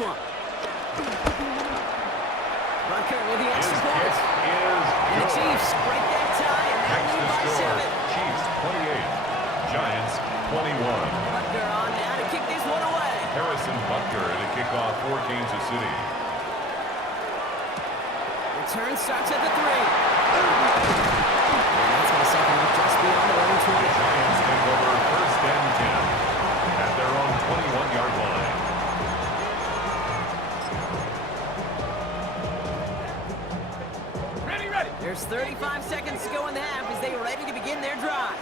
one. Butker with the extra point. And the Chiefs break that tie and now lead by 7. Chiefs 28, Giants 21. Butker on now to kick this one away. Harrison Butker to kick off for Kansas City. Return starts at the 3. And that's going to set them up just beyond their own 20. Giants take over first and 10 at their own 21-yard line. There's 35 seconds to go in the half as they are ready to begin their drive.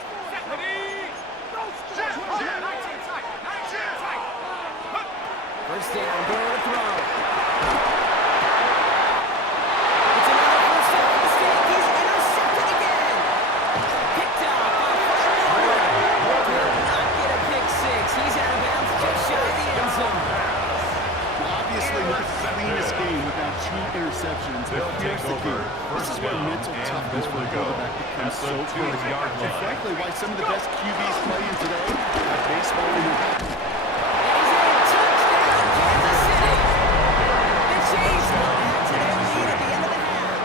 First down, go to throw. It's another first down mistake. He's intercepted again. Picked off by Farmer. Will not get a pick six. He's out of bounds just shy of the end zone. Obviously not the cleanest game without 2 interceptions, but here's the key. This is where mental toughness for a quarterback becomes so critical. And frankly, why some of the best QBs playing today have baseball in their back. Touchdown, Kansas City. The Chiefs will add to their lead at the end of the half.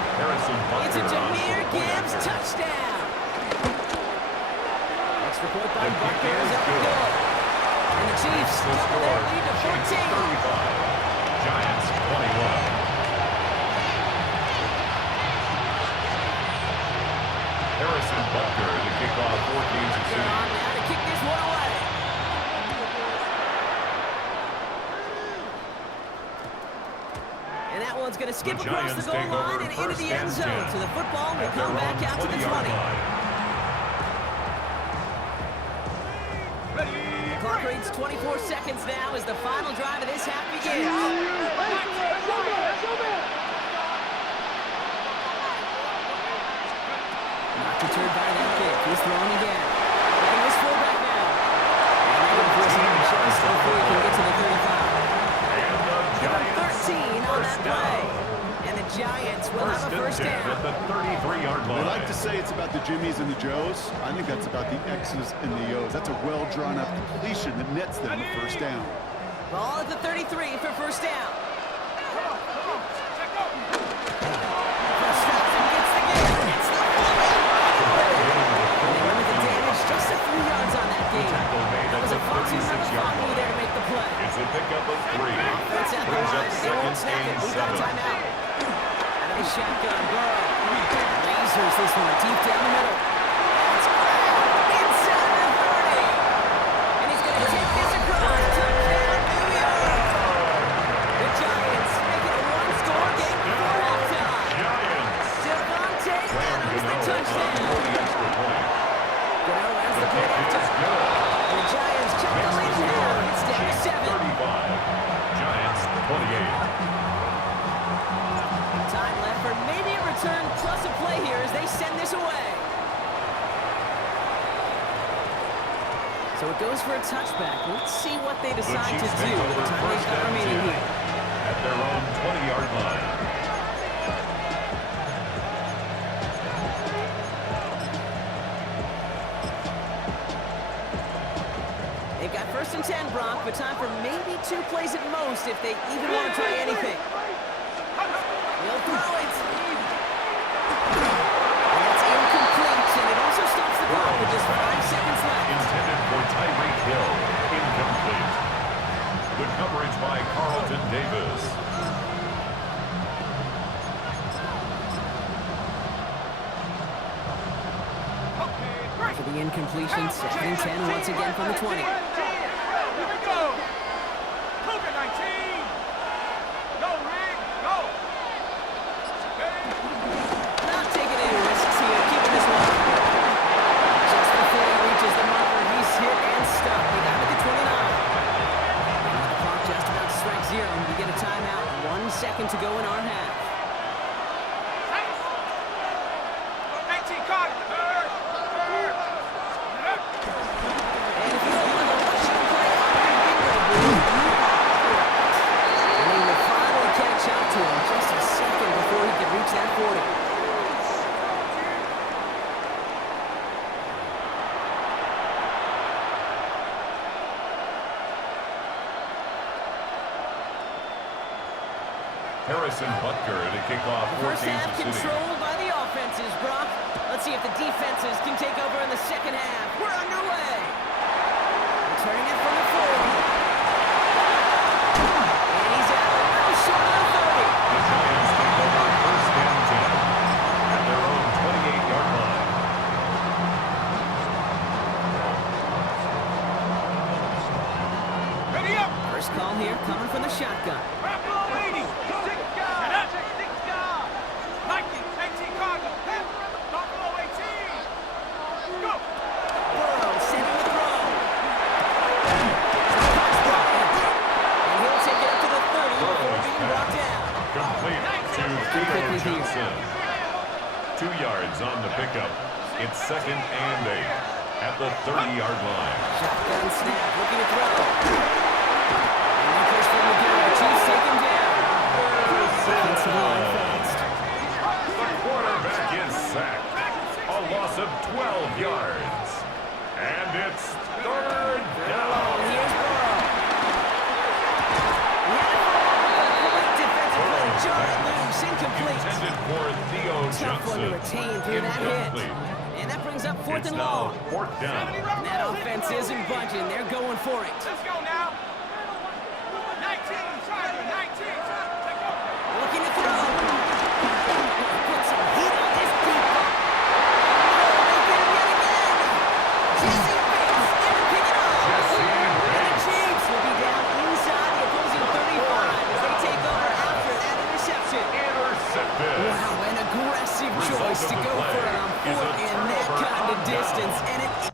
It's a Jahmyr Gibbs touchdown. Extra point by Butker is up good. And the Chiefs double their lead to 14. Giants 21. Harrison Butker to kick off for Kansas City. Now to kick this one away. And that one's going to skip across the goal line and into the end zone. So the football will come back out to the 20. The clock reads 24 seconds now as the final drive of this half begins. Not deterred by that kick. He's throwing again. Looking his fullback now. And they're going to force him to show so free he can get to the 35. Give him 13 on that play. And the Giants will have a first down. At the 33-yard line. We like to say it's about the Jimmies and the Joes. I think that's about the X's and the O's. That's a well-drawn-up completion that nets them a first down. Ball at the 33 for first down. Just a few yards on that game. That was a far too move there to make the play. It's a pickup of 3. Offense at the line. They won't snap it. We've got a timeout. Out of the shotgun, Burrow. Lasers this one deep down the middle. It's grabbed inside the 30. And he's going to take this across. Touchdown, New York. The Giants make it a one-score game before halftime. Devontae Adams, the touchdown. The Giants check the lead now. It's down to 7. 35. Giants 28. Time left for maybe a return plus a play here as they send this away. So it goes for a touchback. Let's see what they decide to do with the time they've got remaining here. At their own 20-yard line. They've got first and 10, Brock, but time for maybe 2 plays at most if they even want to try anything. He'll throw it. And it's incomplete, and it also stops the clock with just 5 seconds left. Intended for Tyreek Hill. Incomplete. Good coverage by Carlton Davis. For the incompletion, 2nd and 10 once again from the 20. Not taking any risks here, keeping this one. Just before he reaches the marker, he's hit and stopped. They got him at the 29. And the clock just about to strike 0. We get a timeout. 1 second to go in our half. Harrison Butker to kick off for First half Kansas City. controlled by the offenses, Brock. Let's see if the defenses can take over in the second half. We're underway. Returning it from the 40. And he's out a little short of the 30. The Giants take over first and 10 at their own 28-yard line. Ready up! First call here coming from the shotgun. Buffalo 80! Six guard! Head up! Six guard! Nike, Chicago! Buffalo 18! Go! Burrow setting the throw. And he'll take it up to the 30 before being brought down. Complete to Theo Johnson. 2 yards on the pickup. It's second and 8 at the 30-yard line. Shotgun snap, looking to throw. And he goes from the game. The Chiefs take him down. Defensive line fast. The quarterback is sacked. A loss of 12 yards. And it's third down. Here's Burrow. He had it for a great defensive play. Jarred it loose, incomplete. Intended for Theo Tough one to Johnson. retain through that hit. Incomplete. And that brings up fourth It's and now long. fourth down. And that offense isn't budging. They're going for it. Let's go now! 19, Tiger, 19! Take over! Looking to throw. Put some heat on this deep ball. Oh, they get it yet again. Jesse Bates in to pick it off. And the Chiefs will be down inside the opposing 35 as they take over after that interception. Intercepted. Wow, an aggressive choice to go for it on fourth and that kind of distance. And it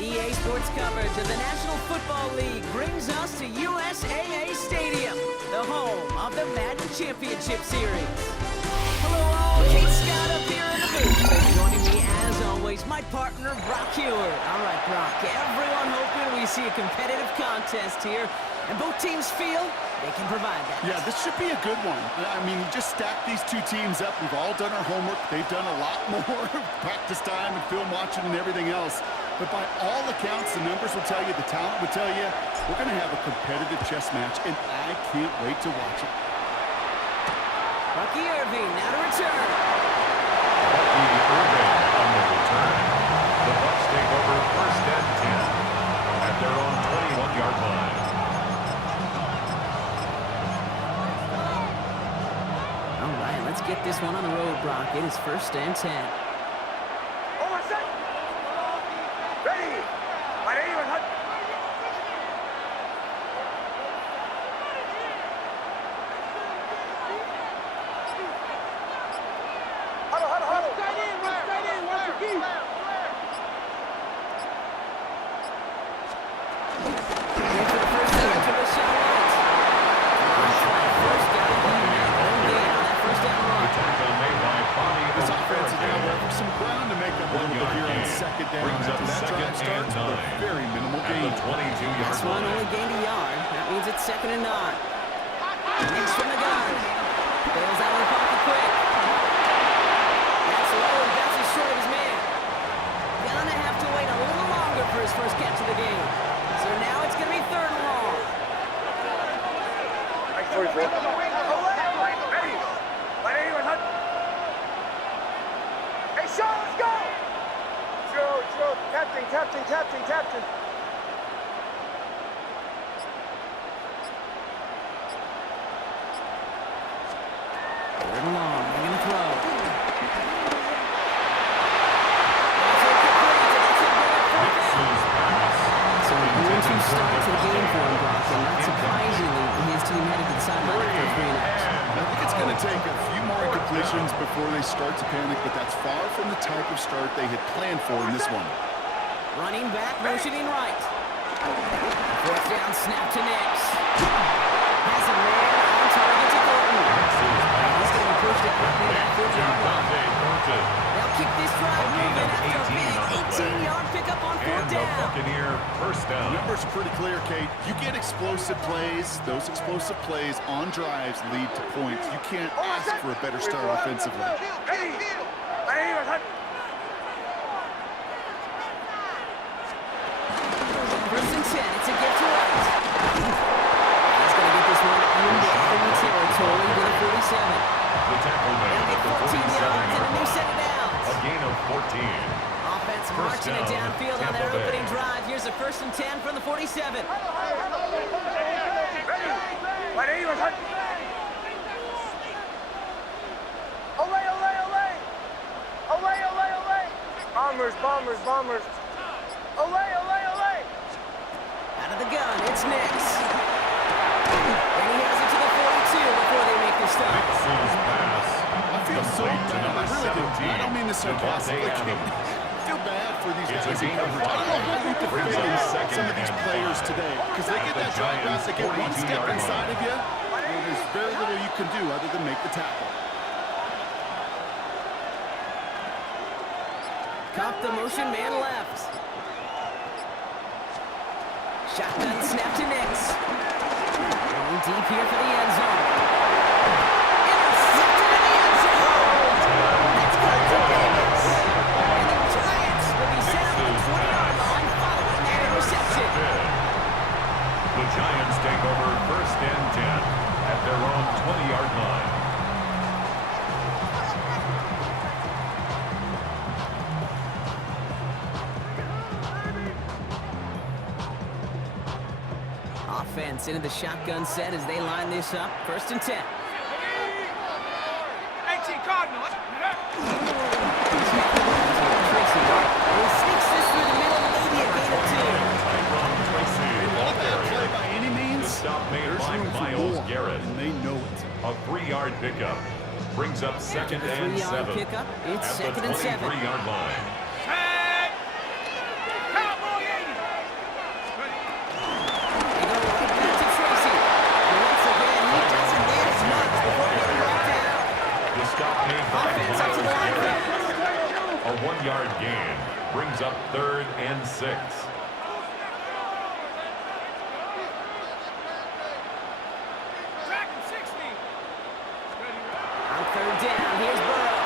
EA Sports coverage of the National Football League brings us to USAA Stadium, the home of the Madden Championship Series. Hello all, Kate Scott up here in the booth. Joining me as always face my partner, Brock Hewer. All right, Brock, everyone hoping we see a competitive contest here, and both teams feel they can provide that. Yeah, this should be a good one. I mean, you just stack these two teams up. We've all done our homework. They've done a lot more practice time and film watching and everything else. But by all accounts, the numbers will tell you, the talent will tell you, we're going to have a competitive chess match, and I can't wait to watch it. Bucky Irving now to return. Bucky Irving on the return. The Bucs take over first and 10 at their own 21-yard line. All right, let's get this one on the road, Brock. It is first and 10. Ready. My name is Hunt. Huddle. Straight in, watch your key. Here for the first down to the Charlotte. First down, first down run. The tackle made by Bobby This offense is now Okereke. left for some ground to make up a little bit here on second down. Brings up After that second drive starts and with a 9. very minimal At gain. the 22-yard This one line. only gained a yard. That means it's second and 9. Next from the gun. Bails out of the pocket quick. That's low and bounces short of his man. Gonna have to wait a little longer for his first catch of the game. So now it's gonna be third and long. Ready. My name is Hunt. Hey, Sean, let's go. Joe. Captain. Third and long. They're gonna throw. Mixes pass. So a 1-2 start to the game for him, Brock, and not surprisingly, his team headed to the sideline after 3 and outs. I think it's going to take a few more incompletions before they start to panic, but that's far from the type of start they had planned for in this one. Running back, motioning right. Fourth down, snap to Nix. Has a man on target to Thornton. He's going to be pushed out of that 4-yard line. They'll keep this drive moving after a big 18-yard pickup on fourth And the down. Buccaneer first The down. numbers are pretty clear, Kate. You get explosive plays. Those explosive plays on drives lead to points. You can't ask for a better start offensively. Ready. My name is Hunt. First and 10, it's a gift to White. He's going to get this one in the enemy territory to the 47. The tackle made They'll at get the 14 yards and a 47-yard new line. set of downs. A gain of 14. Offense First marching it down, downfield on Tampa their Bay. opening drive. Here's a first and 10 from the 47. Ready. My name is Hunt. Olay. Olay. Out of the gun, it's Nix. And he has it to the 42 before they make the stop. Mixes pass. I feel so Complete to bad. number I really do. 17. I don't mean this sarcastically. Devontae Kate. Adams. I feel bad for these It's a guys in gain of coverage. I don't know how you Brings defend up second some of these and players 5. today. Because they get The that drive out, they get one 42 step yard inside line. of you, and there's very little you can do other than make the tackle. Cop the motion, man left. Shotgun snap to Nix. Going deep here for the end zone. Intercepted in the end zone. That's good to Davis. And the Giants will be set up at the 20-yard line following that interception. The Giants take over first and 10 at their own 20-yard line. Offense into the shotgun set as they line this up. First and 10. 18 Cardinal. Tracy. He sneaks this through the middle, maybe a gain of 2. Tyrone Tracy, Not a bad ball play carrier. by any means. The stop made There's by room for Myles more, Garrett. and they know it. A 3-yard pickup brings up second The and 3-yard 7 pickup. It's at second the and 7. 23-yard line. Set. Cowboy 80. They go right back to Tracy. And once again, he doesn't get as much before getting brought down. The stop made by Offense up to the Myles line. Garrett. A 1-yard gain. brings up 3rd and 6. Dragon 60. On 3rd down, here's Burrow.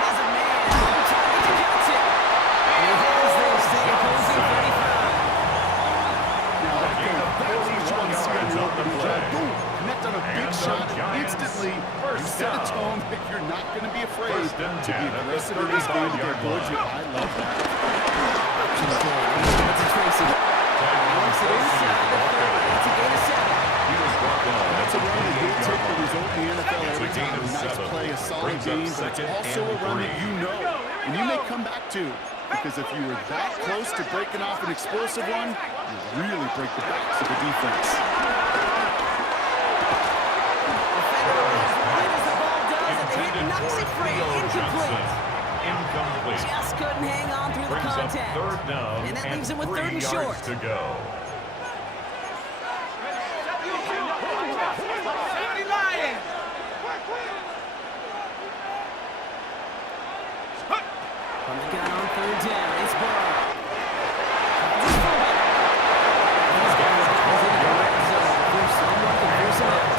Has a man. One target to Johnson. And he has this to the opposing 35. Now, that's each one seeing the opening drive. Boom! Connect on a big shot instantly. You set a tone that you're not going to be afraid to be aggressive in this game with their boards. I love that. That's a Tracy. Works it inside the 30. It's a gain of 7. That's a run that will take the result in the NFL every time. A nice play, a solid game, but it's also a run that you know, and you may come back to. Because if you were that close to breaking off an explosive one, you really break the backs of the defense. Knocks it free, incomplete. Just couldn't hang on through the contact. And that leaves him with 3rd and short. To go. 70 Lions. From the gun on 3rd down, it's Burrow. These guys in the red zone. There's someone to force him out.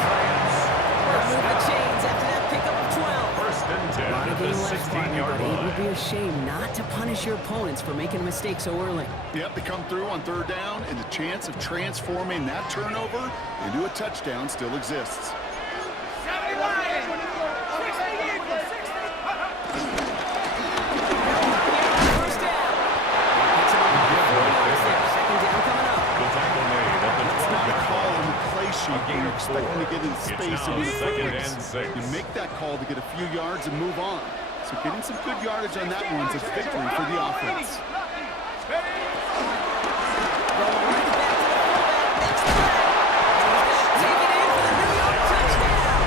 Remove the chains after that pickup of 12. 1st and 10 Not a at the game left, 16-yard but it would be line. a shame not to punish your opponents for making a mistake so early. Yep, they come through on 3rd down, and the chance of transforming that turnover into a touchdown still exists. 70 Lions. 60 Eagles. 60. First down. Picks him up on 4 yards there. 2nd down coming up. The tackle made at the It's not a 12-yard call line. on the play sheet when you're expecting to get into space and now move 2nd forwards. and 6. You make that call to get a few yards and move on. So getting some good yardage on that one's a victory for the offense. Going right back to the fullback. Next play. Take it in for the New York touchdown.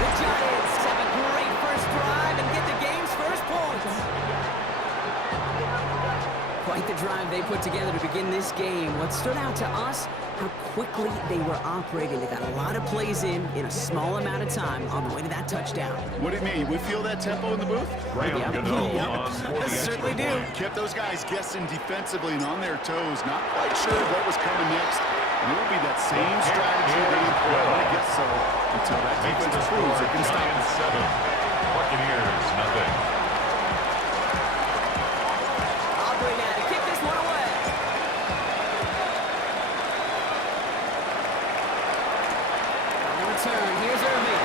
The Giants have a great first drive and get the game's first points. Quite the drive they put together to begin this game. What stood out to us, how quickly they were operating. They got a lot of plays in a small amount of time on the way to that touchdown. What do you mean? We feel that tempo in the booth? Graham Yep. Gano Yep. on for the Certainly extra do. point. Kept those guys guessing defensively and on their toes, not quite sure what was coming next. And it will be that same strategy they employ, I guess so, until that Makes defense the proves score it can stop Giants it. 7. Buccaneers nothing. Aubrey now to kick this one away. On the return, here's Irving.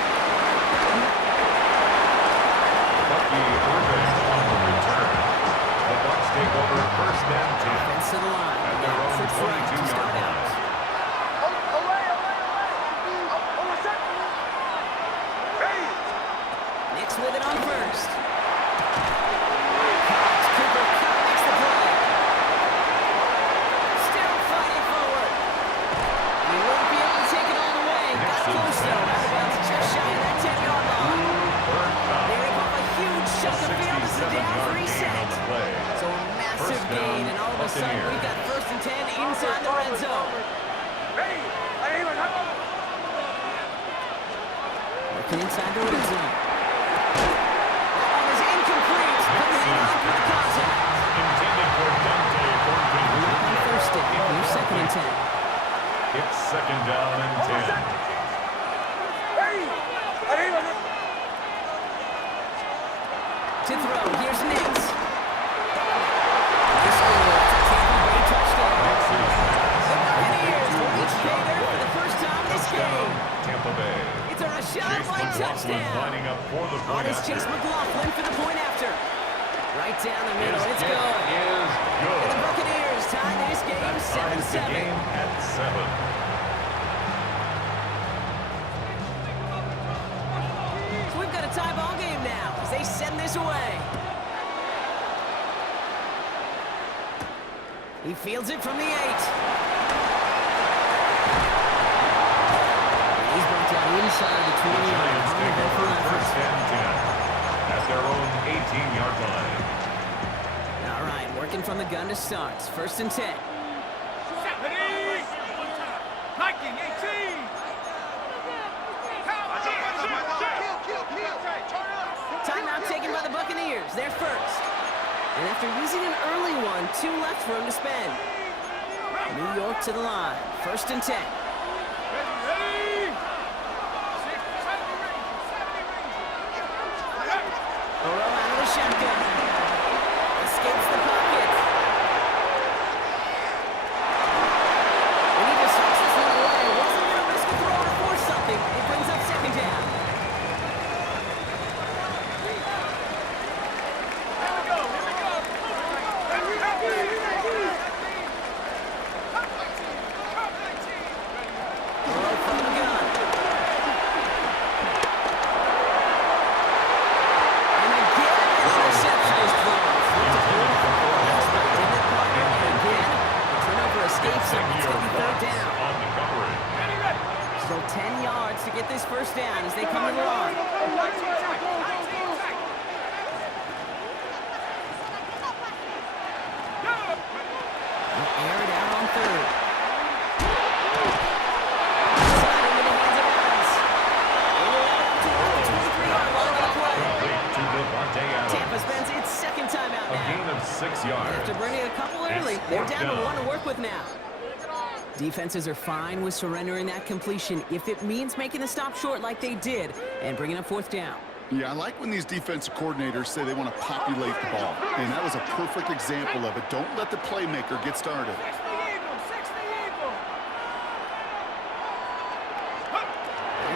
Bucky Irving on the return. The Bucs take over 1st and 10. Defense to the line. At their own Six right to 22-yard start out. line. Nix with it on 1st. Cooper Kupp makes the play. Still fighting forward. He won't be able to take it all the way. Got close though. Out of bounds just shy of that 10-yard line. They rip off a huge chunk of field as the down 3 set. So a massive gain, and all of a sudden we've got 1st and 10 inside the red zone. Working inside the red zone. That one is incomplete. Couldn't hang on for the contact. Intended for Dante On Fortune. 1st down. Here's 2nd and 10. It's 2nd down and 10. To throw. Here's Nix. He scores. It's a Tampa Bay touchdown. The Buccaneers will each pay there for the first time this game. Tampa Bay. It's a Rashad Chase White McLaughlin touchdown. lining up for the On point is after. Chase McLaughlin for the point after. Right down the middle. His It's kick good. is And the good. Buccaneers tie this game That ties the 7-7. game at 7. So we've got a tie ball game now as they send this away. He fields it from the 8. He's brought down inside the 20. Giants take over 1st and 10 at their own 18-yard line. All right, working from the gun to start. 1st and 10. Viking 18. Timeout taken their first. And after using an early one, 2 left for him to spend. New York to the line, 1st and 10. Ready? 70 Burrow out of the shotgun. Escapes the pocket. And he just sucks this one away. Wasn't going to risk a throw or force something. It brings up 2nd down. Burrow from the gun. And again, an interception is thrown. Expected partner, and again, the turnover escapes him. It's going to be 3rd down. On the coverage. So 10 yards to get this 1st down as they come to the line. They'll air it out on 3rd. Slide into the hands of Adams. They will out to the 23-yard line on the play. Complete to Devontae Adams. Tampa spends its 2nd timeout A gain now. of 6 yards. After burning a couple early, they're down to 1 to work with now. Defenses are fine with surrendering that completion if it means making a stop short like they did and bringing up 4th down. Yeah, I like when these defensive coordinators say they want to populate the ball. And that was a perfect example of it. Don't let the playmaker get started. They're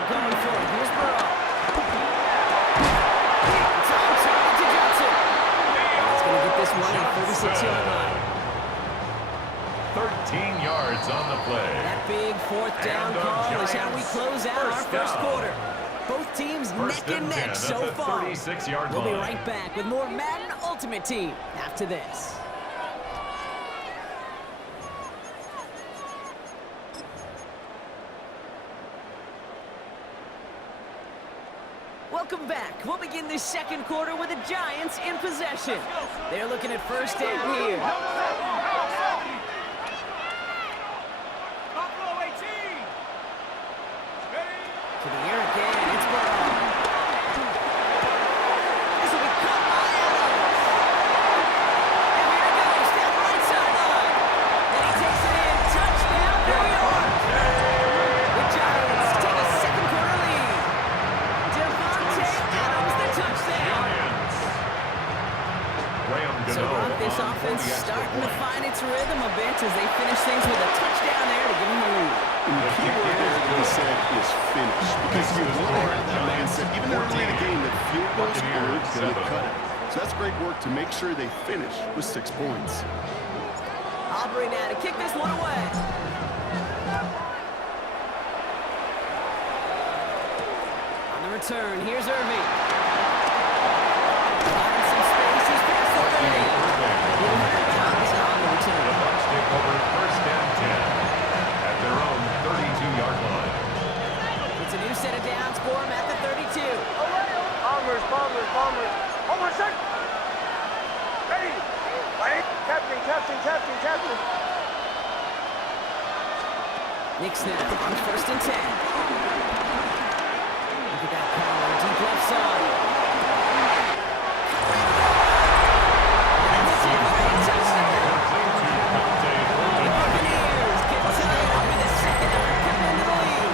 going for it. Here's Burrow. It's on target to Johnson. He's going to get this one at 36-yard line. 13 yards on the play. That big 4th down And the call is how we Giants' close out our first 1st down. quarter. Both teams First neck and and 10 neck at so the far. 36-yard We'll be line. right back with more Madden Ultimate Team after this. Welcome back. We'll begin this 2nd quarter with the Giants in possession. They're looking at 1st down here. Buffalo 18. Ready? To the air again. It's Burrow. This will be caught by Adams. And here it goes down the right sideline. And he takes it in. Touchdown, New York. The Giants take a 2nd quarter lead. Devontae Adams, the touchdown. So Rob, this offense starting to find its rhythm a bit as they finish things with a touchdown there to give them the lead. And the key word there, like we said, is finish. Because you want to have that mindset, even early in the game, that field goals aren't going to cut it. So that's great work to make sure they finish with 6 points. Aubrey now to kick this one away. On the return, here's Irving. Finding some space, he's past the 30. He'll have it bounce on the return. The Bucs take over 1st and 10 at their own 32-yard line. It's a new set of downs for him at the 32. Bombers. Over set. Ready. Wait. Captain. Nick snap on 1st and 10. Look at that power, deep left side. And it's in for a touchdown. The Buccaneers get tied up in the 2nd half, coming into the lead.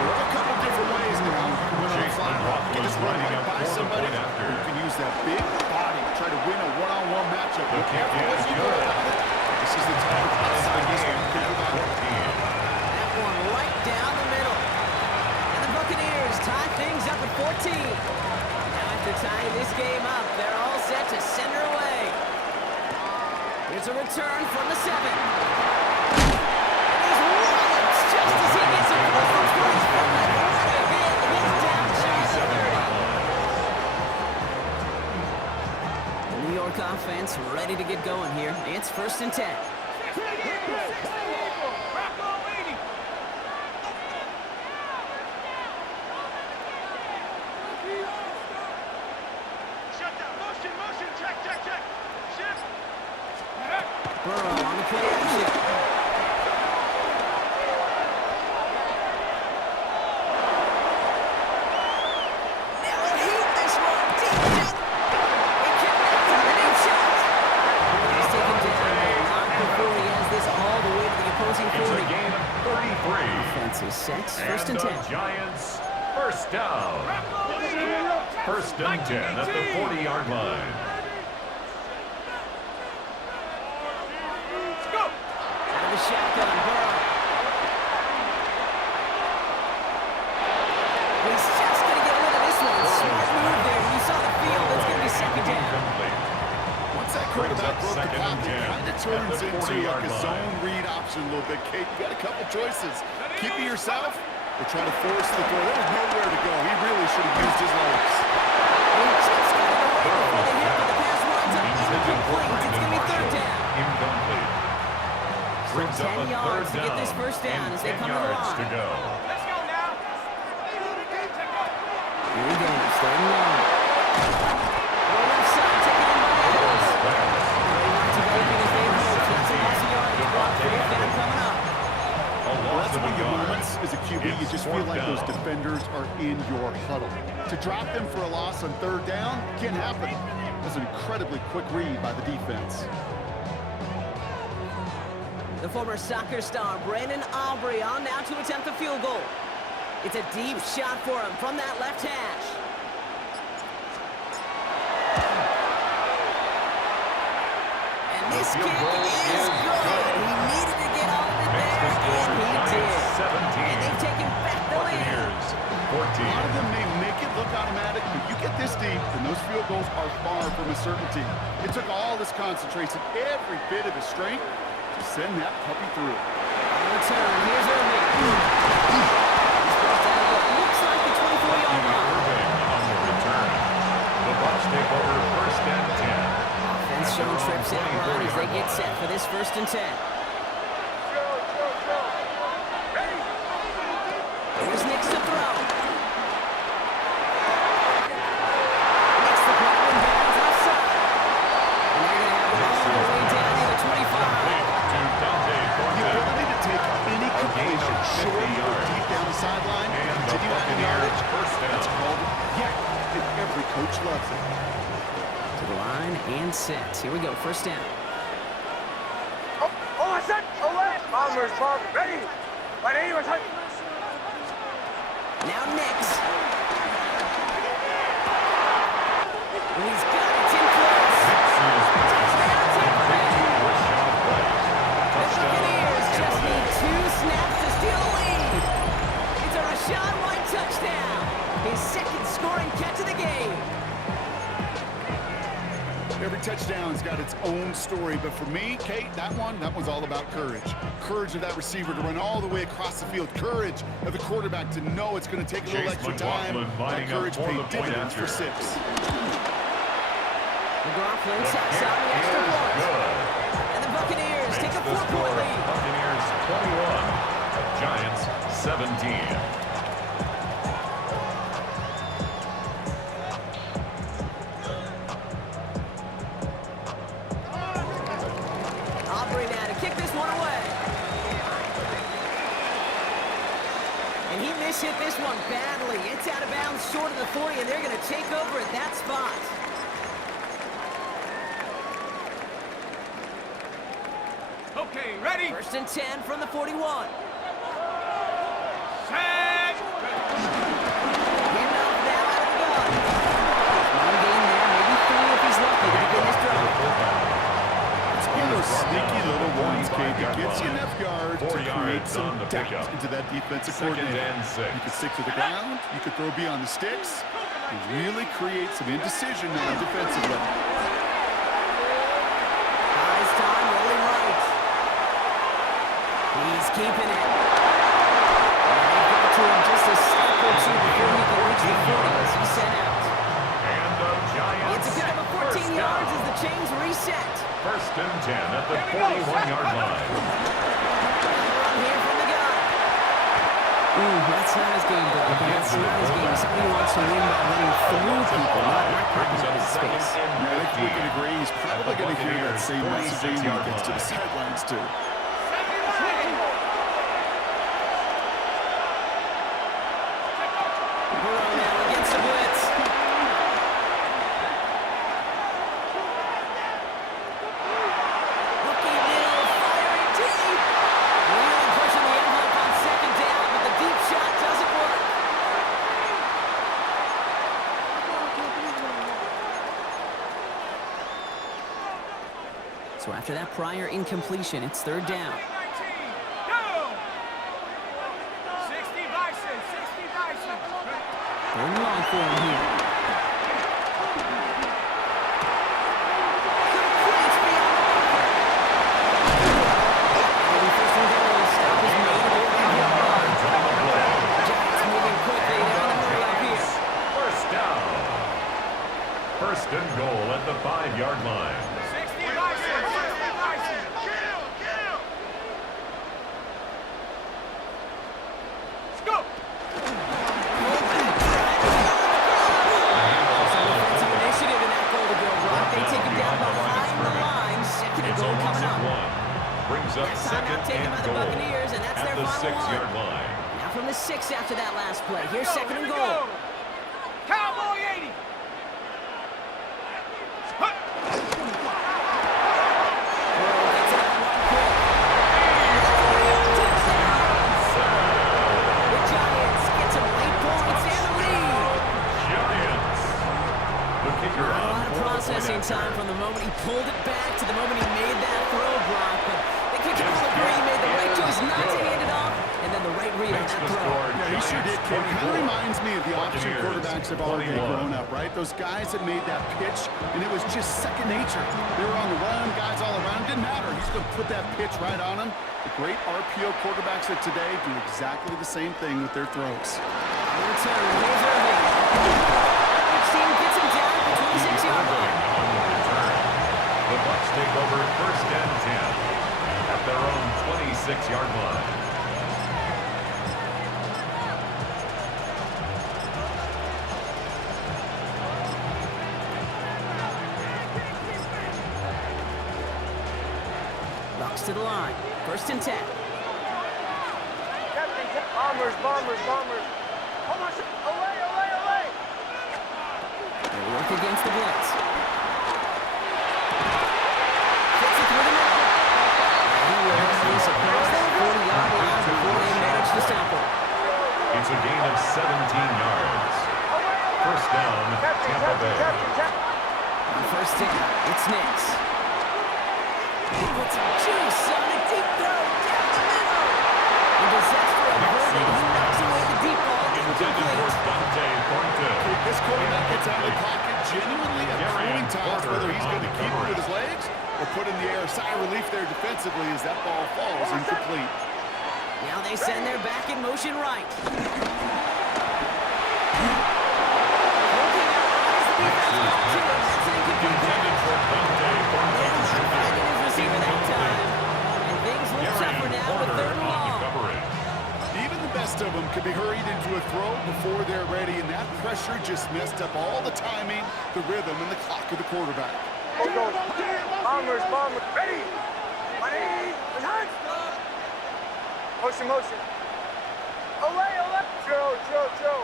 There are a couple different ways now. When you fly off, you can just run right by somebody. You can use that big body, try to win a one-on-one matchup. Be careful what you do about it. This is the time of outside this one. Think about it. That one right down the middle. And the Buccaneers tie things up at 14. Now after tying this game up, they're all set to send her away. Here's a return from the 7. And he's walloped just as he gets across the 25. What a hit. He's down shy of the 30. The New York offense ready to get going here. It's 1st and 10. Burrow on the play action. Now heat this sets, first And and the 10. Giants, first down. First and 10 at the 40-yard line. Out of the shotgun, Burrow. He's just going to get rid of this one. Smart move there. When you saw the field, it's going to be second down. Incomplete. Once that quarterback broke the pocket, it kind of turns into like a zone read option a little bit. Kate, you got a couple choices. Keep it yourself or try to force the throw. There was nowhere to go. He really should have used his legs. He just got it away before the hit, but the pass winds up incomplete. It's going to be third down. Incomplete. Brings up 10 a yards third to get down this first down and as they 10 come to the yards to line. go. Let's go now. Here he goes, third and long. Go left side, take it in by Adams. Really not developing as they hope. That's a loss of yardage. Block for fourth down coming up. Well, that's one of the moments as a QB, you just feel like those defenders are in your huddle. To drop them for a loss on third down can't happen. That's an incredibly quick read by the defense. The former soccer star, Brandon Aubrey, on now to attempt a field goal. It's a deep shot for him from that left hash. And this kick is good. He needed to get all of it there, and he did. And they've taken back the lead. Buccaneers, A lot 14. of them may make it look automatic, but you get this deep, and those field goals are far from a certainty. It took all this concentration, every bit of his strength, to send that puppy through. On the turn, here's Irving. He's brought down what looks like the 24-yard line. Irving on the return. The Bucs take over first and 10. Offense showing trips out line as they get set for this first and 10. Here's Nix to throw. Nix the ball inbounds outside. And they're going to have it all the way down to the 25. To Dante The Forte. ability to take any completion short or deep down the sideline and And the continue adding Buccaneers yardage, first that's down. called yak, and every coach loves it. To the line and set. Here we go, first down. Oh, I said, away. Bombers, ready. By the aim, touch. Now Nix. He's got it, Tim close. Touchdown, Tampa Bay. The Buccaneers just need 2 snaps to steal a lead. It's a Rachaad White touchdown. His second scoring catch of the game. Every touchdown's got its own story, but for me, Kate, that one's all about courage. Courage of that receiver to run all the way across the field. Courage of the quarterback to know it's going to take a little Chase extra time. McLaughlin That lining up courage for the paid point dividends after. for 6. McLaughlin sets on the extra point. And the Buccaneers take a 4-point lead. Buccaneers 21. Giants 17. Aubrey now to kick this one away. And he mishit this one badly. It's out of bounds short of the 40, and they're going to take over at that spot. Okay, ready. First and 10 from the 41. Set. Handoff now out of the gun. One game there, maybe 3 if he's lucky to begin this drive. It's one of those sneaky little ones, Kate, that gets you enough yards 4 to create yards some on the doubt pickup. into that defensive Second coordinator. and 6. You can stick to the ground, you could throw beyond the sticks, and really create some indecision on the defensive level. This time rolling right. He's keeping it. And they got to him just a step or two before he can reach the 40 as he's sent out. And the Giants It's a good of 14 yards as the chains reset. First and 10 at the 41-yard line. Run here from the gun. That's not his game, bro. That's not his game. Somebody who wants to win by running through people, not Brings cutting up out second space. and Yeah, I think we can 15. agree he's probably going to hear that same messaging when he 46-yard gets to the line. sidelines, too. Burrow now against the blitz. Rookie middle, firing deep. Really pushing the envelope on second down, but the deep So after that prior incompletion, it's third down. 19, go! 60 Bison, 60 Bison. Third and long for him here. Completes beyond the marker. Maybe first and goal. Stop is made. Giants moving quickly. They're in the hurry up here. First down. First and goal at the 5-yard line. 60 Bison, 60 Bison. Let's go! Some defensive initiative in that goal to go, Brock. They take him down behind the line. Second and It's goal almost coming at up. 1. Brings up That second timeout taken and by the goal Buccaneers, and that's at their the final 6-yard one. line. Now from the 6 after that last play. Here's second and Here we goal. go. Cowboy 80. Huh. Gets it out one quick. Touchdown. The Giants get some late points and the lead. Giants. The kicker Not a on lot of 4 processing time from the moment he pulled it back to the moment he made that throw, Brock. But the kicker will agree he made the right choice not to hand it off, and then the right read on Makes that the throw. score. Yeah, he sure did, kid. Kind of reminds me of the option Buccaneers, quarterbacks of our day 21. growing up, right? Those guys that made that pitch, and it was just second nature. They were on the run, guys all around. Didn't matter. He's going to put that pitch right on him. The great RPO quarterbacks of today do exactly the same thing with their throws. Return. Here's Irving. Which team gets him down at the 26-yard line? On the return. The Bucs take over first and 10 at their own 26-yard line. Bucks to the line. First and 10. Captain, bombers, bombers, bombers. Almost away, away, away. They work against the blitz. Fits it through the middle. And he will. He's across that 40-yard line before they manage to stop him. It's a gain of 17 yards. First down, Tampa Bay. On first down, it's Nix. He puts some juice on a deep throw down the middle. A disaster averted. He knocks away the deep ball. Intended for Incomplete. Dante Thornton. This quarterback gets out of the pocket genuinely at throwing times, whether he's going to keep it with his legs or put in the air. Sigh of relief there defensively as that ball falls incomplete. Now they send their back in motion right. Looking out, as the defense got to him. That's an incomplete Intended for Dante Thornton. finding his receiver that time. And things look tougher now with third and on the long. coverage. Even the best of them could be hurried into a throw before they're ready, and that pressure just messed up all the timing, the rhythm, and the clock of the quarterback. Bombers, bombers. Ready. Ready. Motion, motion. Away, away. Joe, Joe, Joe.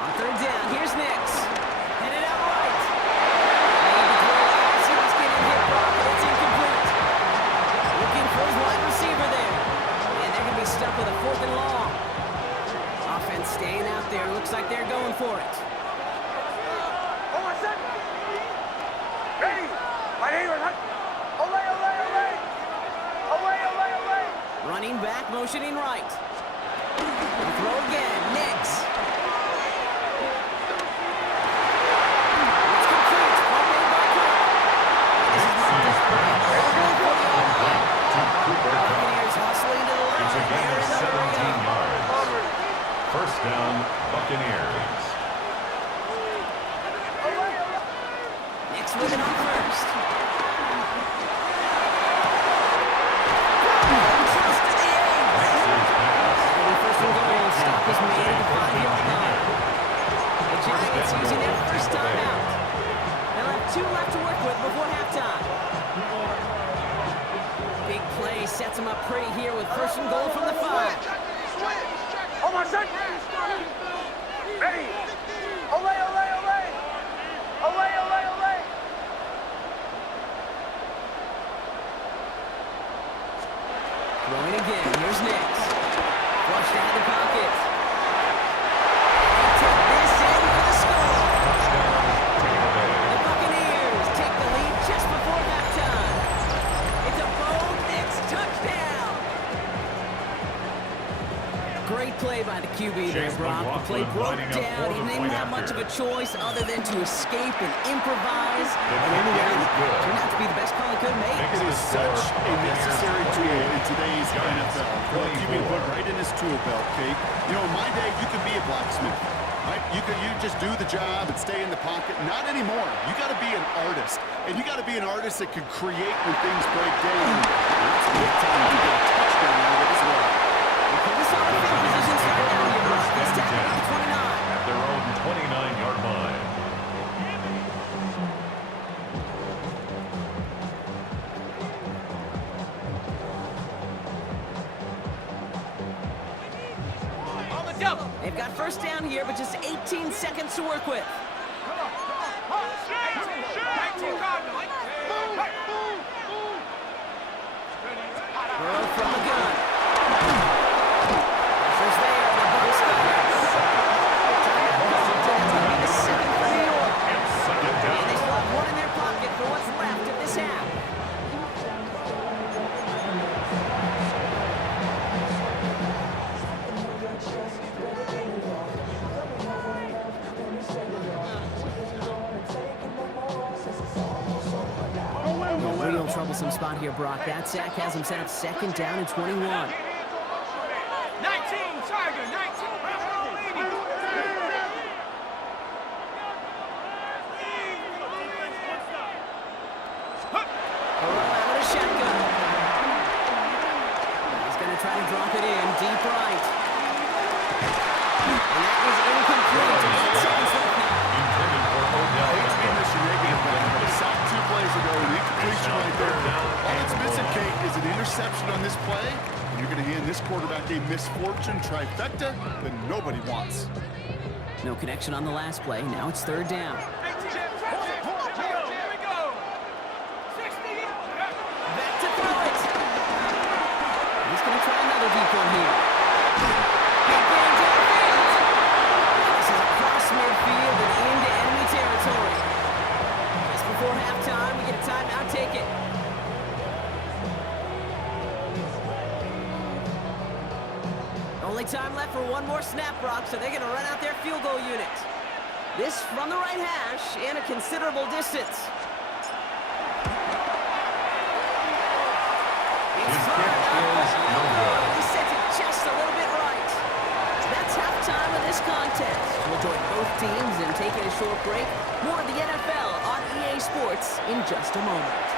On third down, here's Nix. Headed out right. Made the throw as he was getting hit, Brock, but it's incomplete. Looking for his wide receiver there. And they're going to be stuck with a fourth and long. Offense staying out there. Looks like they're going for it. Hold on a second. Ready. My name is away, away, away. Away, away, away. Running back, motioning right. And throw again, Nix. It's complete. One made by Cook. This is not this play. Buccaneers hustling to the line. It's a gain They're of in the hurry 17 up. yards. First down, Buccaneers. Nix with it on first. Close to the 8. Early first and goal. Stop is made at the 5-yard line. The Giants using their first timeout. They'll have 2 left to work with before halftime. Big play sets them up pretty here with first and goal from the 5. Hold on a second. Ready. Away, away, away. Away, away, away. Throwing again. Here's Nix. Flushed out of the pocket. They take this in for the score. Touchdown, Tampa Bay. play by the QB there, Brock. The play broke down. He didn't have much of a choice other than to escape and improvise. And in the end, turned out to be the best call he could make. It is such a necessary tool in today's NFL. For a QB to put right in his tool belt, Kate. You know, in my day, you could be a blacksmith. Right? You just do the job and stay in the pocket. Not anymore. You got to be an artist. And you got to be an artist that can create when things break down. And that's big time to get a touchdown out of it as well. This on the field position started down here, Brock. This tackle at the 29. At their own 29-yard line. On the double. They've got first down here, but just 18 seconds to work with. Come on, come on. 19 Cardinal. Burrow from the gun. Pressure's there. The Bucs got it. It's going to be the second for New York. And they still have one in their pocket for what's left of this half. A real troublesome spot here, Brock. That sack has him set up second down and 21. 19 Tiger, 19. Out of the shotgun. He's going to try to drop it in deep right. And that is incomplete. 8 seconds left now. Intended for Odell. Sacked 2 plays ago, an incompletion right there. All that's missing, Kate, is an interception on this play. And you're going to hand this quarterback a misfortune trifecta that nobody wants. No connection on the last play. Now it's third down. Here we go. 60. Back to throw it. He's going to try another deep one here. Big bang downfield. This is across midfield and into enemy territory. Just before halftime, we get a timeout. Take it. Only time left for one more snap, Brock, so they're going to run out their field goal unit. This from the right hash and a considerable distance. It's far enough. No good. He sent it just a little bit right. That's halftime of this contest. We'll join both teams and take a short break. More of the NFL on EA Sports in just a moment.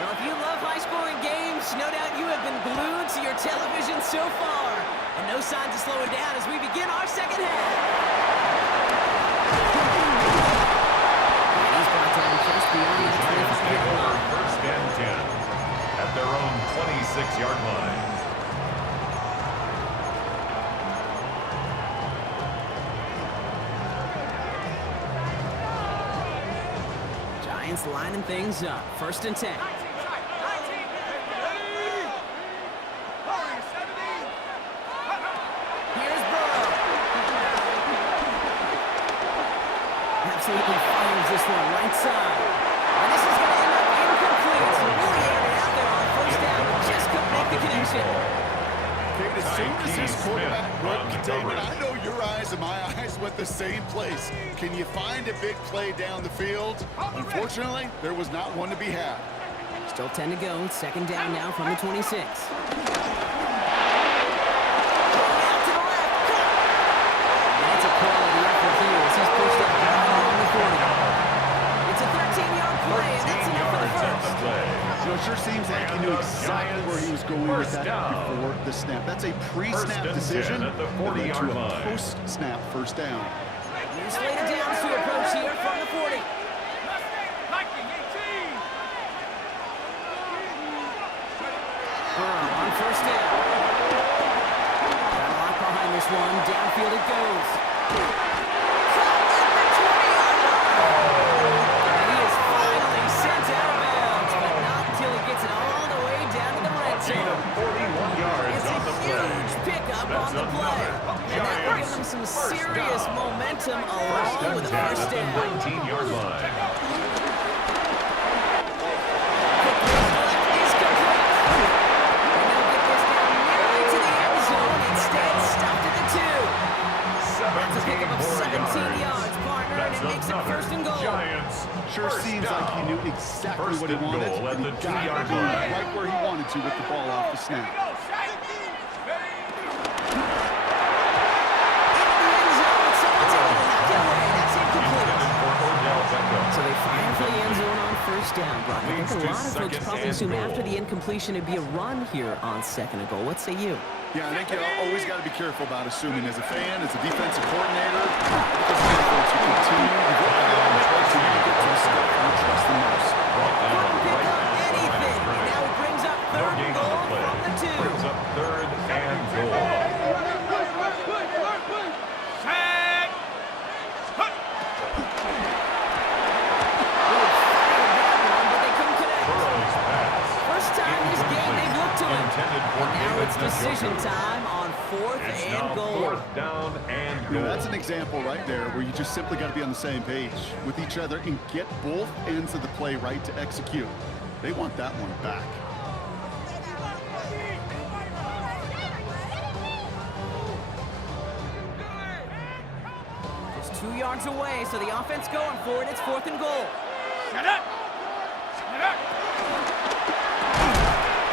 Well, if you love high-scoring games, no doubt you have been glued to your television so far. And no signs of slowing down as we begin our second half. And he's brought down just beyond the 25-yard line. First and 10 at their own 26-yard line. Giants lining things up. First and 10. 19 Tiger, 19. Hurry, 17. Here's Burrow. Absolutely fires this one right side. And this is going to end up incomplete. So really aired it out there on first down, but just couldn't make the connection. Kate, as soon as this quarterback broke containment, I know your eyes and my eyes went the same place. Can you find a big play down the field? Unfortunately, there was not one to be had. Still 10 to go. Second down now from the 26. Out to the left. That's a quality effort here as he's pushed up along the 40. It's a 13-yard play, and that's enough for the first. You know, it sure seems like he knew exactly where he was going with that before the snap. That's a pre-snap decision at the that led to 40-yard a line. post-snap first down. Here's Slater Downs to approach here from the 40. Viking, 18. Burrow on first down. Got a lot behind this one. Downfield it goes. Caught at the 20-yard line. And he is finally sent out of bounds, but not until he gets it all the way down to the red zone. 41 yards It's a on the play. huge pickup on the play. And that will give them some serious momentum along with a first At the down. 19-yard line. sure seems like he knew exactly what he wanted, goal at and the he got 2-yard it line. right where he wanted to with the ball off the snap. So they fire for the end zone on first down, Brock. I think a lot of folks probably assume after the incompletion it'd be a run here on second and goal. What say you? Yeah, I think you always got to be careful about assuming as a fan, as a defensive coordinator, because to continue to work on the twice you get to the stuff you trust the most. Couldn't pick up anything. And now it brings up No third gain and on the goal play. from the 2. Brings up third and goal. Burrow's pass. First time this game they've looked to him. Intended for And now it's David decision Njoku. time on fourth It's and now goal. fourth down and goal. That's an example right there where you just simply got to be on the same page with each other and get both ends of the play right to execute. They want that one back. Just 2 yards away, so the offense going for it. It's fourth and goal. Shut up! Shut up!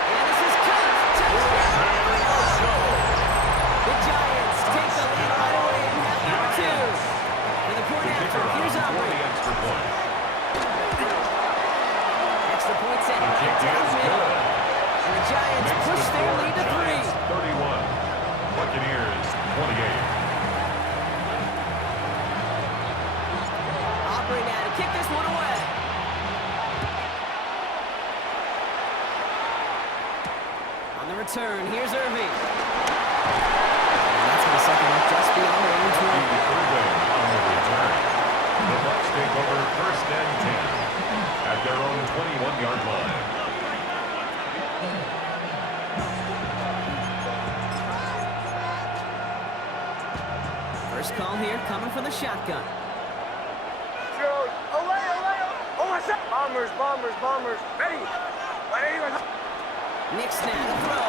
And this is cut. Touchdown. Here we are. The Giants take the lead right away in half number 2. For the point after, here's For Aubrey. the extra point. Extra point set The right kick down is the middle. good. And the Giants Makes push the their score lead to 3. Giants 31. Buccaneers 28. Aubrey now to kick this one away. On the return, here's Irving. And that's going to second up just beyond their own 20. Irving on the return. The Bucs take over first and 10 at their own 21-yard line. First call here coming from the shotgun. Bombers, bombers, bombers. Ready. Nick's now to throw.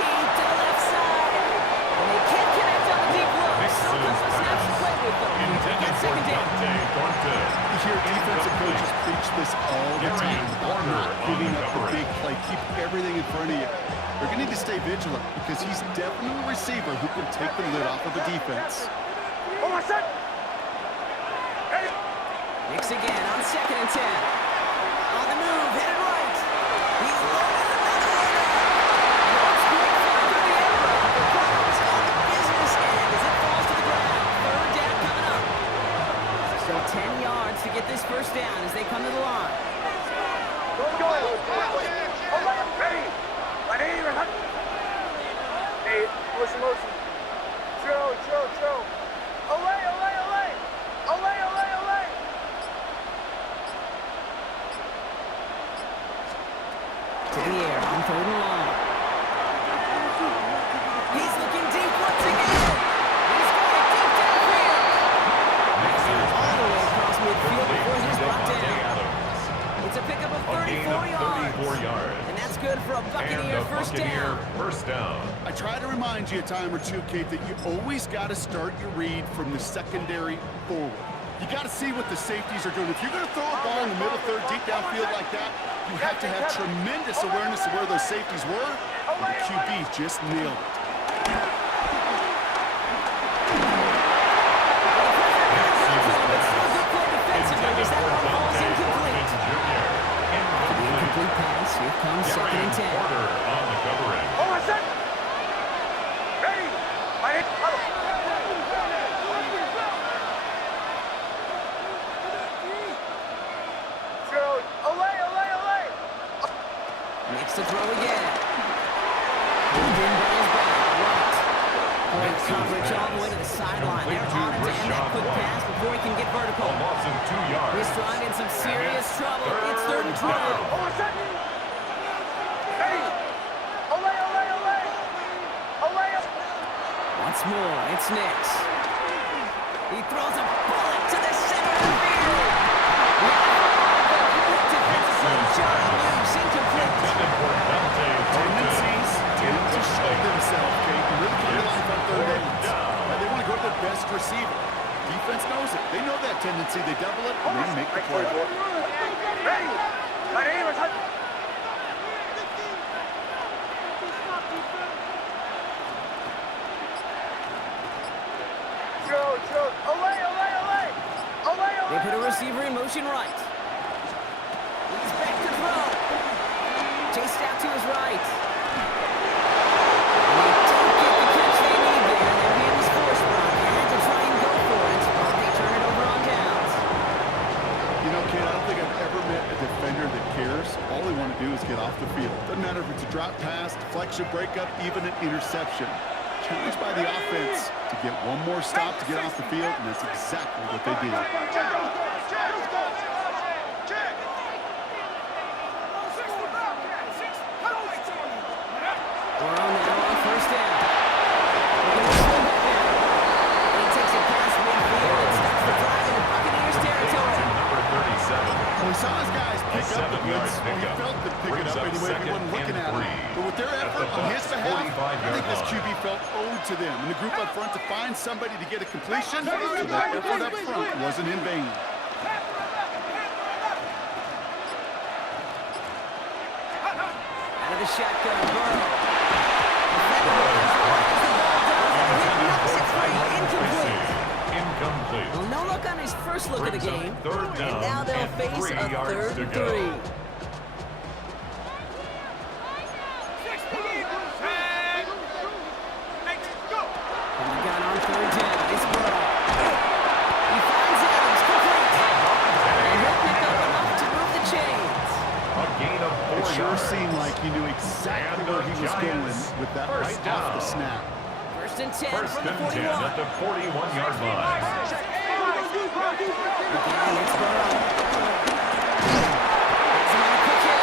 Deep to the left side. And they can't connect on the deep look. Still comes the snaps to play with them. Intended That's for second down. Dante Thornton. You hear defensive coaches preach this all the Gary time about Warner not on giving the up the coverage. big play. Keep everything in front of you. They're going to need to stay vigilant because he's definitely a receiver who can take the lid off of the defense. Nick's again on second and 10. On the move, headed right. He's loaded another one up. Looks quick fly through the air. The Browns on the business end as it falls to the ground. Third down coming up. So 10 yards to get this first down as they come to the line. Ready. Hey, motion, motion. Drill. Olay. To the air on third and long. He's looking deep once again. He's going deep downfield. All the way across midfield before he's brought down. It's a pickup of A gain 34 of 34 yards. yards. And that's good for a And Buccaneer a first Buccaneer down. first down. I try to remind you a time or two, Kate, that you always got to start your read from the secondary forward. You got to see what the safeties are doing. If you're going to throw a ball in the middle third, deep downfield like that, you have to have tremendous awareness of where those safeties were, and the QB just nailed it. But still a good play defensively as that one falls incomplete. The incomplete pass. Here comes second and 10. Porter on the covering. Ready. Olay. Makes the throw again. Pulled in by his back. Right. Great coverage all the way to the sideline. They're on it to end that quick pass before he can get A vertical. loss of 2 yards. He's throwing in some serious trouble. It's third and 12. Ready. Olay. Once more, it's Nix. He throws a bullet to the center of the field. Intended for Dante Thornton. Tendencies tend to show themselves, Kate. You really come to life on third downs. They want to go to their best receiver. defense knows it. They know that tendency. They double it, and they make the play. Ready. My name is Hudson. Joe. Olay. They put a receiver in motion right. He's back to throw. Chased out to his right. And they don't get the catch they need there. Their hand was forced, Brock. They had to try and go for it, but they turn it over on downs. You know, kid, I don't think I've ever met a defender that cares. All they want to do is get off the field. Doesn't matter if it's a drop pass, deflection, breakup, even an interception. Challenged by the offense to get one more stop to get off the field, and that's exactly what they did. We're on now on first down. They're going to slow that down. And he takes it past midfield and stops the drive in the Buccaneers territory. Number 37. Well, he saw his guys pick up the 7-yard blitz. Well, he pickup. felt them pick it Brings up up anyway if he wasn't looking at him. 2nd and 3. But with their At effort the on his Bucs' behalf, I 45-yard think this line. QB felt owed to them. And the group up front to find somebody to get a completion, so that effort up front wasn't in vain. Out of the shotgun, Burrow. Incomplete. Well, no look on his first look of the Brings up game. third down And now they'll and face 3 a yards 3rd to and go. 3. And we got on 3rd down. It's Burrow. He finds Adams, complete. And he'll pick up enough to move the chains. A gain of 4 It sure yards. seemed like he knew exactly And where the he was going Giants with that first right off the down. snap. First and 10 First from the and 10 41. at the 41-yard line. Again, it's Burrow. Has him on a quick hit.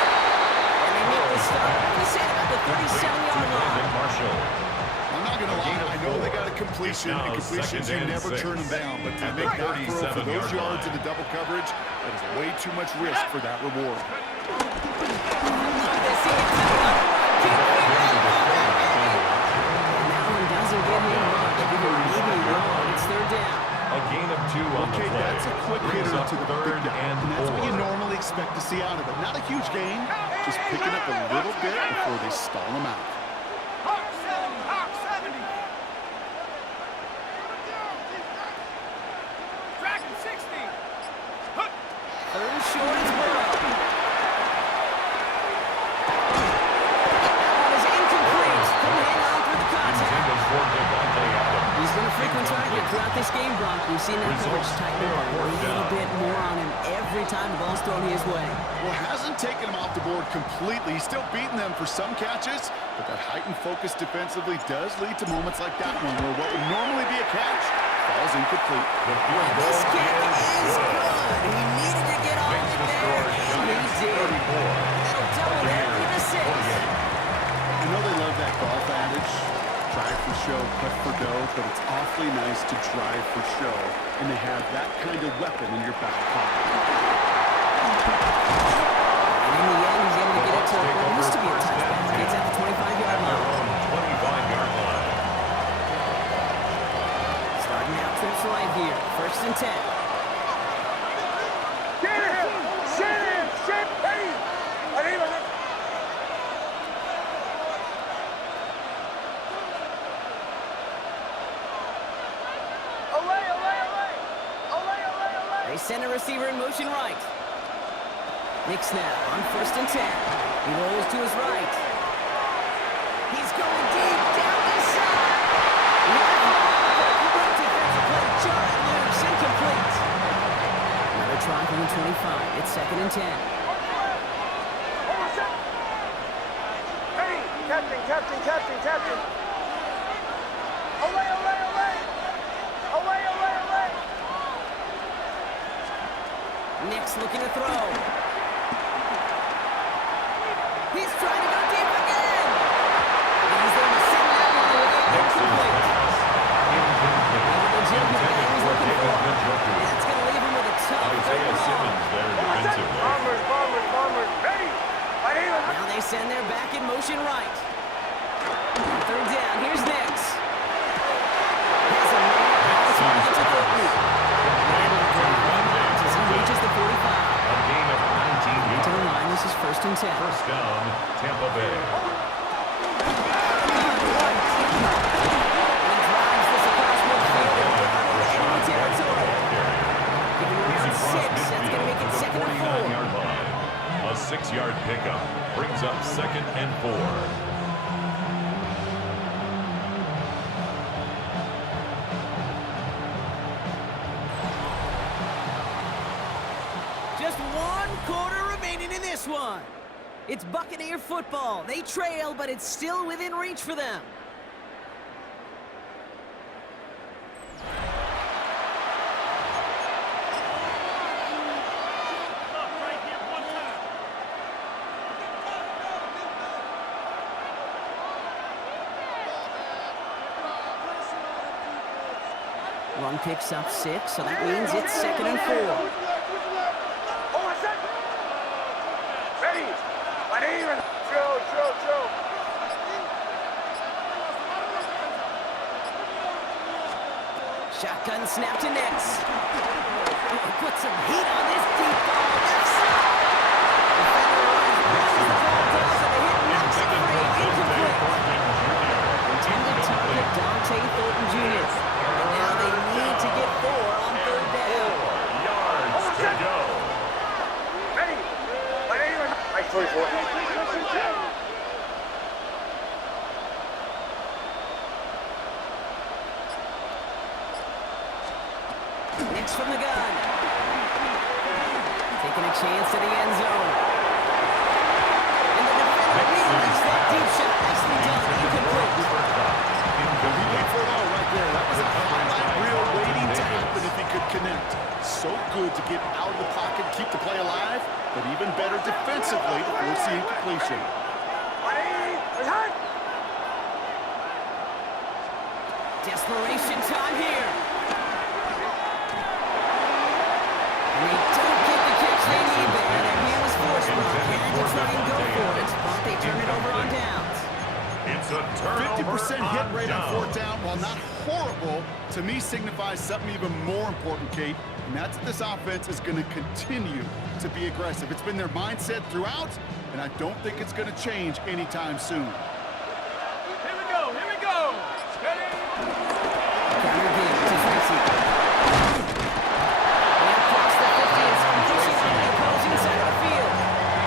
And they make the stop. He's at about the 37-yard line. Brandon Marshall. I'm not going to lie, I know they got a completion, Now and completions, you second and never 6. turn them down. But to At the make that throw for 37-yard those yards line. in the double coverage, that is way too much risk for that reward. That one doesn't get him much. Give him maybe wrong. It's 3rd down. A gain of 2 on Okay, the play. that's a quick Brings hitter up to the third big guy, and and that's what you 4. normally expect to see out of it. Not a huge gain, just picking up a little bit before they stall him out. Hawk 70. Dragon 60. 3rd and short is Burrow. That one is incomplete. Couldn't hang on through the contact. Intended for Devontae Adams. He's been a frequent target throughout this game, Bronk. We've seen that coverage tighten up a little bit more on him every time the ball's thrown his way. Well, hasn't taken him off the board completely. He's still beating them for some catches, but that heightened focus defensively does lead to moments like that one where what would normally be a catch falls incomplete. The field goal This kick is is good. good. He needed to get off Makes it the there, score and he Giants did. 34. That'll double that lead to 6. 48. I know they love that golf adage, drive for show, putt for dough, but it's awfully nice to drive for show, and to have that kind of weapon in your back pocket. And in the end, he's able to get it to what used to be a touchdown. Gets at the 25-yard Their line. own 25-yard line. Starting out trips right here. 1st and 10. Get him! Ready! My name is Hudson. They send a receiver in motion right. Nick snap on 1st and 10. He rolls to his right. He's going deep down the side. Great defensive play. Jarrett loose, incomplete. Another try from the 25. It's 2nd and 10. Ready! Captain! Olay! Nick's looking to throw. He's trying to go deep again. And he's going to send that one away. Incomplete. That's going to leave him with a tough Isaiah third Simmons there defensively. Bombers! Ready! My name is Now they send their back in motion right. 3rd down. Here's Nix. Has a man. It's hard to get to 30. 1 quarter remaining in this one. It's Buccaneer football. They trail, but it's still within reach for them. Run picks up 6, so that means it's 2nd and 4. Hold on a second. Ready. My name is Joe. Shotgun snap to Nix. Put some heat on this deep ball. Left side. The ball down, and the hit knocks it free. Incomplete. Intended target Dante Thornton Jr. And now they need to get 4 on 3rd down. 4 yards to go. Ready. My name is... Nice choice, boy. Nix from the gun. Taking a chance to the end zone. And the defender reads that deep shot. Nicely done. Incomplete. He went for it all right there. That was a highlight reel waiting to happen if he could connect. So good to get out of the pocket, keep the play alive, but even better defensively to force the incompletion. My name is Hunt. Desperation time here. And they don't get the catch they need there. Their hand was forced, but preparing to try and go for it. But they turn it over on downs. It's a turnover 50% hit rate on down. 4th down, while not horrible, to me signifies something even more important, Kate, and that's that this offense is going to continue to be aggressive. It's been their mindset throughout, and I don't think it's going to change anytime soon. Here we go. Ready? Counter game to Tracy. And across the 50, it's pushing on the opposing side of the field.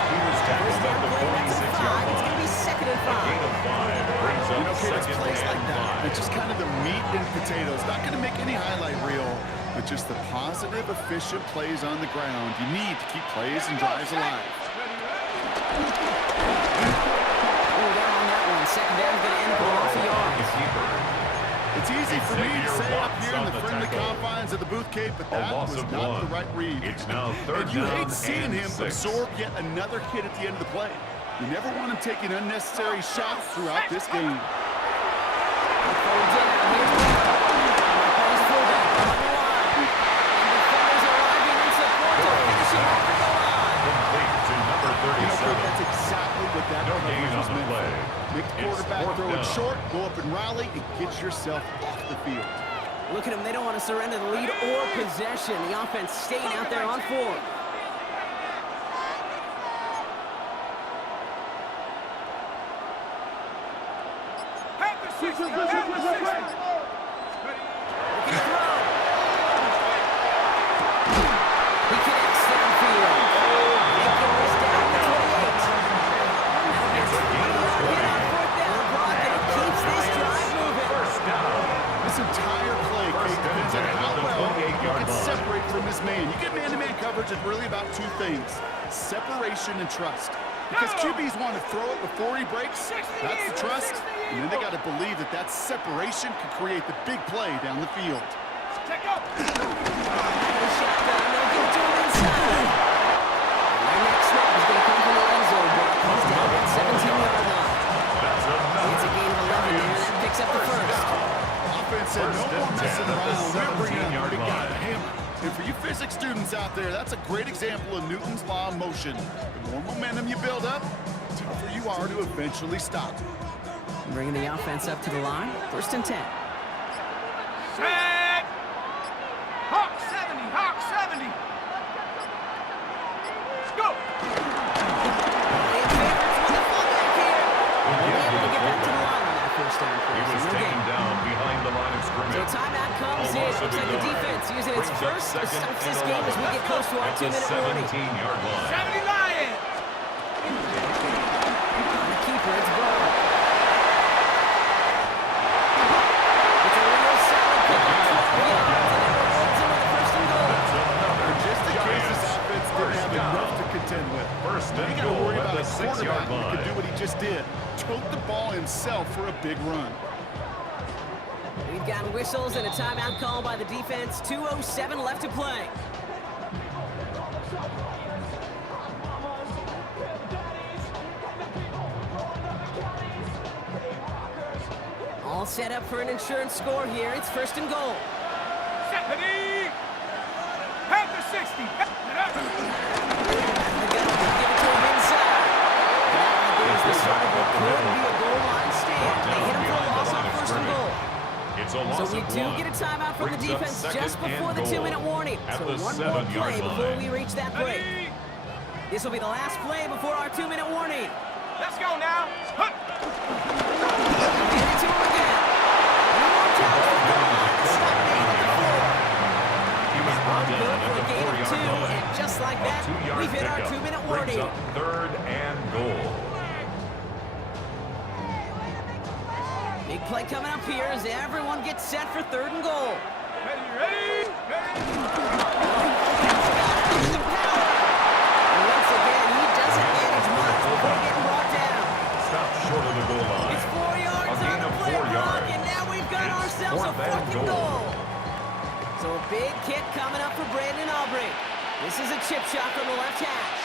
He was tackled at the 46-yard It's line. going to be 2nd and 5. Gain of 5 brings up You know, Kate, it's 2nd plays like and that. 5. It's just kind of the meat and potatoes. Not going to make any highlight reel, but just the positive, efficient plays on the ground. You need to keep plays and drives alive. Oh, down on that one. 2nd down's going to end up off the yards. It's easy for me to Xavier say up Watts here in on the the friendly tackle. confines of the booth, Kate, but that loss was of not 1. the right read. It's now 3rd And you down hate seeing and him 6. absorb yet another hit at the end of the play. You never want him taking unnecessary shots throughout this game. Complete to number You know, Kate, 37. that's exactly what that No coverage gain was on the meant play. for. Make the It's quarterback 4th throw it down. short, go up and rally, and get yourself off the field. Look at them. They don't want to surrender the lead or possession. The offense staying out there on 4th. Panther 60. Panther 60. Looking to throw. He connects downfield. Making this down to 28. Now gets 20 on 4th down block, and it keeps this drive moving. First down. This entire play, Kate, depends on how well he can separate from his man. You get man-to-man coverage, it's really about 2 things: separation and trust. Because QBs want to throw it before he breaks, that's the trust, and then they got to believe that that separation can create the big play down the field. Check up. The shotgun, they'll get to him inside. And their next snap is going to come from the end zone block. He's down at 17-yard line. That's enough. It's a gain of 11 there. That picks up the first. Offense said, no more messing around. We're bringing up the 17-yard big guy, line. the hammer. And for you physics students out there, that's a great example of Newton's law of motion. The more momentum you build up, the tougher you are to eventually stop. Bringing the offense up to the line. 1st and 10. Set. Hawk 70. Hawk 70. Go. Playing favorites with the fullback here. They'll be able to get back to the line on that 1st down He play. was So no taken gain. down behind the line of So scrimmage. timeout comes A in. loss of Looks like the 11. defense using its Brings up first to 2nd stop and this game as we 11. get close to our At the 2-minute warning. 17-yard line. 70 Lions. On the keeper, it's Burrow. It's a real solid pick up 12 yards, and it rolls in with a 1st and goal. And just in case this offense didn't have enough himself for a big run. We've got whistles and a timeout call by the defense. 2:07 left to play. All set up for an insurance score here. It's 1st and goal. Stephanie! Panther 60! The gun will give it to him inside. Now there's the start of what could be a goal line stand. They hit him for a loss on 1st and goal. It's a loss So we of do 1. get a timeout from the Brings up defense second just before and the goal 2-minute warning. at So the one more 7-yard play before line. we reach that break. Ready? This will be the last play before our 2-minute warning. Let's go now! Hunt! Get it to him again. One more tackle for the goal line. Stop being at the 4. He was brought down Good at for the a gain of 2, 4-yard line. and just like that, A 2-yard we've hit our pickup 2-minute brings warning. up 3rd and goal. Big play coming up here as everyone gets set for 3rd and goal. Ready, ready, ready! The power. And once again, he doesn't manage much before getting brought down. Stopped short of the goal line. It's 4 yards A on gain the of play 4 clock, yards. and now we've got It's ourselves a 4th and 4th and goal. goal. So a big kick coming up for Brandon Aubrey. This is a chip shot from the left hash.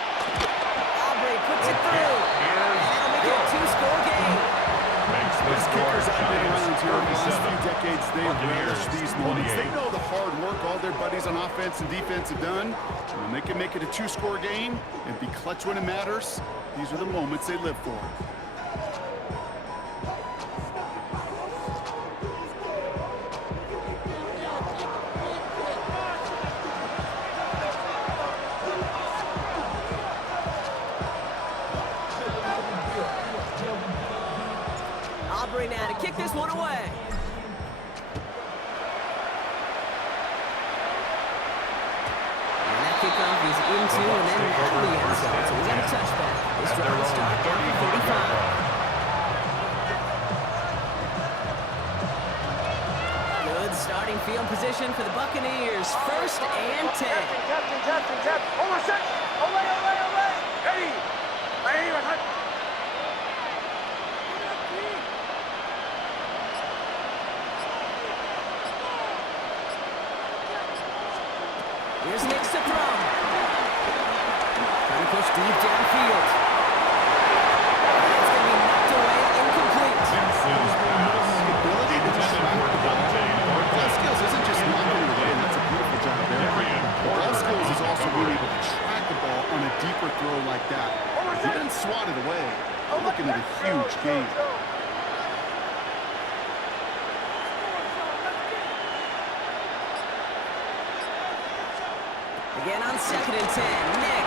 Aubrey puts it through. And that'll make it a 2-score game. Makes the These score kickers I've been around here in the last 37. few decades, they relish these moments. They 28. know the hard work all their buddies on offense and defense have done. And when they can make it a 2-score game and be clutch when it matters, these are the moments they live for. Aubrey now to kick this one away. And that kickoff is into and then out of the end zone. So we got a touchback. This drive will start down to 35. Good starting field position for the Buccaneers. 1st and 10. Testing. Hold on a sec. Olay. Ready. Ready, hunt. Here's Nix to throw. Trying to push deep downfield. That's going to be knocked away, incomplete. Simpson's pass. Ability to Intended track for the ball. Dante Ball skills isn't just knocking it away, and that's a beautiful job there. Ball skills is also being able to track the ball on a deeper throw like that. If he doesn't swat it away, we're looking at a huge gain. Again on 2nd and 10. Nix.